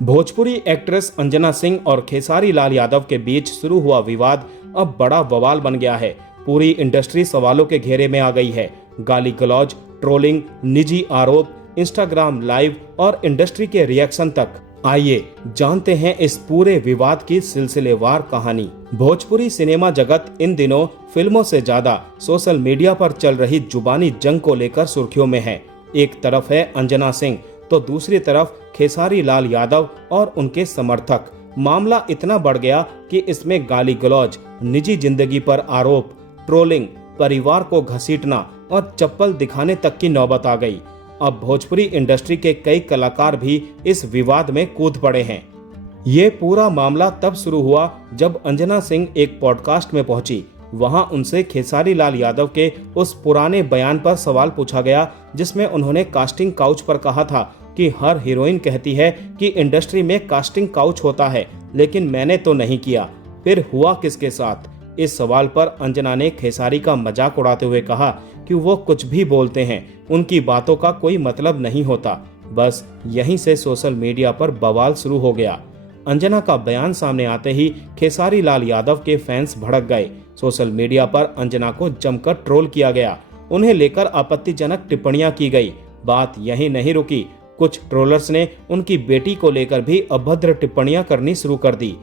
Bhojpuri actress Anjana Singh और खेसारी लाल यादव के बीच शुरू हुआ विवाद अब बड़ा बवाल बन गया है। पूरी इंडस्ट्री सवालों के घेरे में आ गई है। गाली गलौज, ट्रोलिंग, निजी आरोप, इंस्टाग्राम लाइव और इंडस्ट्री के रिएक्शन तक। आइए जानते हैं इस पूरे विवाद की सिलसिलेवार कहानी। भोजपुरी सिनेमा जगत इन दिनों फिल्मों से ज्यादा सोशल मीडिया पर चल रही जुबानी जंग को लेकर सुर्खियों में है। एक तरफ है अंजना सिंह तो दूसरी तरफ खेसारी लाल यादव और उनके समर्थक। मामला इतना बढ़ गया कि इसमें गाली गलौज, निजी जिंदगी पर आरोप, ट्रोलिंग, परिवार को घसीटना और चप्पल दिखाने तक की नौबत आ गई। अब भोजपुरी इंडस्ट्री के कई कलाकार भी इस विवाद में कूद पड़े हैं। ये पूरा मामला तब शुरू हुआ जब अंजना सिंह एक पॉडकास्ट में पहुंची। वहां उनसे खेसारी लाल यादव के उस पुराने बयान पर सवाल पूछा गया जिसमें उन्होंने कास्टिंग काउच पर कहा था कि हर हीरोइन कहती है कि इंडस्ट्री में कास्टिंग काउच होता है, लेकिन मैंने तो नहीं किया। फिर हुआ किसके साथ? इस सवाल पर अंजना ने खेसारी का मजाक उड़ाते हुए कहा कि वो कुछ भी बोलते हैं, उनकी बातों का कोई मतलब नहीं होता। बस यहीं से सोशल मीडिया पर बवाल शुरू हो गया। अंजना का बयान सामने आते ही खेसारी लाल यादव के फैंस भड़क गए। सोशल मीडिया पर अंजना को जमकर ट्रोल किया गया, उन्हें लेकर आपत्तिजनक टिप्पणियां की गई। बात यहीं नहीं रुकी, कुछ ट्रोलर्स ने उनकी बेटी को लेकर भी अभद्र टिप्पणियां करनी शुरू कर दी।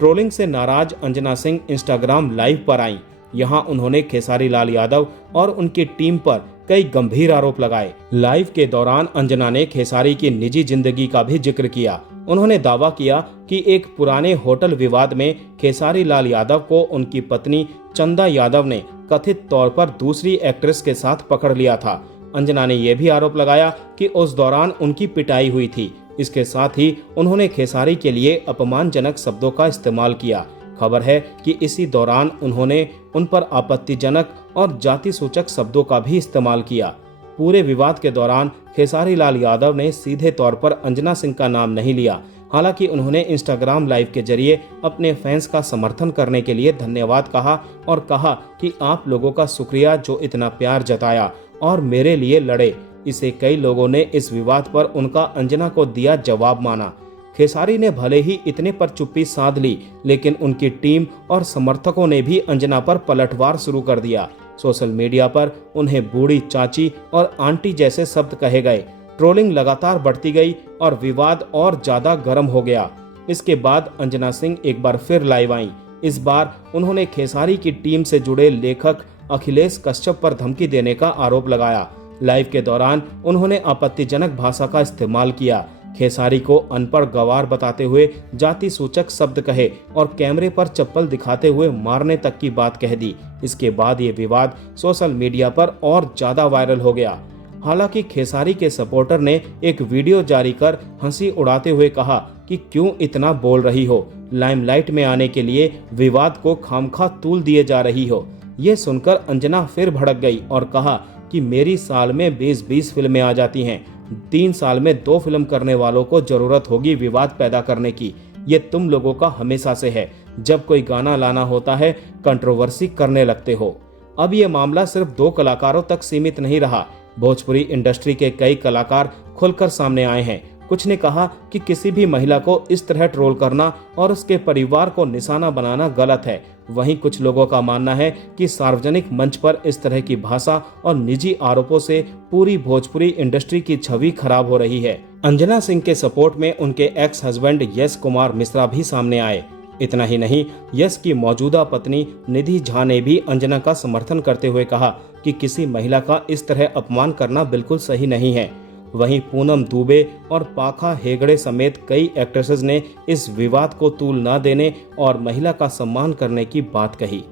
ट्रोलिंग से नाराज अंजना सिंह इंस्टाग्राम लाइव पर आईं। यहां उन्होंने खेसारी लाल यादव और उनकी टीम पर कई गंभीर आरोप लगाए। लाइव के दौरान अंजना ने खेसारी की निजी जिंदगी का भी जिक्र किया। उन्होंने दावा किया कि एक पुराने होटल विवाद में खेसारी लाल यादव को उनकी पत्नी चंदा यादव ने कथित तौर पर दूसरी एक्ट्रेस के साथ पकड़ लिया था। अंजना ने यह भी आरोप लगाया कि उस दौरान उनकी पिटाई हुई थी। इसके साथ ही उन्होंने खेसारी के लिए अपमानजनक शब्दों का इस्तेमाल किया। खबर है कि इसी दौरान उन्होंने उन पर आपत्तिजनक और जाति सूचक शब्दों का भी इस्तेमाल किया। पूरे विवाद के दौरान खेसारी लाल यादव ने सीधे तौर पर अंजना सिंह का नाम नहीं लिया। हालांकि उन्होंने इंस्टाग्राम लाइव के जरिए अपने फैंस का समर्थन करने के लिए धन्यवाद कहा और कहा कि आप लोगों का शुक्रिया जो इतना प्यार जताया और मेरे लिए लड़े। इसे कई लोगों ने इस विवाद पर उनका अंजना को दिया जवाब माना। खेसारी ने भले ही इतने पर चुप्पी साध ली, लेकिन उनकी टीम और समर्थकों ने भी अंजना पर पलटवार शुरू कर दिया। सोशल मीडिया पर उन्हें बूढ़ी चाची और आंटी जैसे शब्द कहे गए। ट्रोलिंग लगातार बढ़ती गई और विवाद और ज्यादा गर्म हो गया। इसके बाद अंजना सिंह एक बार फिर लाइव आईं। इस बार उन्होंने खेसारी की टीम से जुड़े लेखक अखिलेश कश्यप पर धमकी देने का आरोप लगाया। लाइव के दौरान उन्होंने आपत्तिजनक भाषा का इस्तेमाल किया। खेसारी को अनपढ़ गवार बताते हुए जाति सूचक शब्द कहे और कैमरे पर चप्पल दिखाते हुए मारने तक की बात कह दी। इसके बाद ये विवाद सोशल मीडिया पर और ज्यादा वायरल हो गया। हालांकि खेसारी के सपोर्टर ने एक वीडियो जारी कर हंसी उड़ाते हुए कहा कि क्यों इतना बोल रही हो, लाइमलाइट में आने के लिए विवाद को खामखा तूल दिए जा रही हो। ये सुनकर अंजना फिर भड़क गई और कहा कि मेरी साल में 20-20 फिल्में आ जाती हैं, 3 साल में 2 फिल्म करने वालों को जरूरत होगी विवाद पैदा करने की। ये तुम लोगों का हमेशा से है, जब कोई गाना लाना होता है कंट्रोवर्सी करने लगते हो। अब ये मामला सिर्फ 2 कलाकारों तक सीमित नहीं रहा। भोजपुरी इंडस्ट्री के कई कलाकार खुलकर सामने आए हैं। कुछ ने कहा कि किसी भी महिला को इस तरह ट्रोल करना और उसके परिवार को निशाना बनाना गलत है। वहीं कुछ लोगों का मानना है कि सार्वजनिक मंच पर इस तरह की भाषा और निजी आरोपों से पूरी भोजपुरी इंडस्ट्री की छवि खराब हो रही है। अंजना सिंह के सपोर्ट में उनके एक्स हस्बैंड यश कुमार मिश्रा भी सामने आए। इतना ही नहीं, यश की मौजूदा पत्नी निधि झा ने भी अंजना का समर्थन करते हुए कहा कि किसी महिला का इस तरह अपमान करना बिल्कुल सही नहीं है। वहीं पूनम दुबे और पाखा हेगड़े समेत कई एक्ट्रेसेस ने इस विवाद को तूल न देने और महिला का सम्मान करने की बात कही।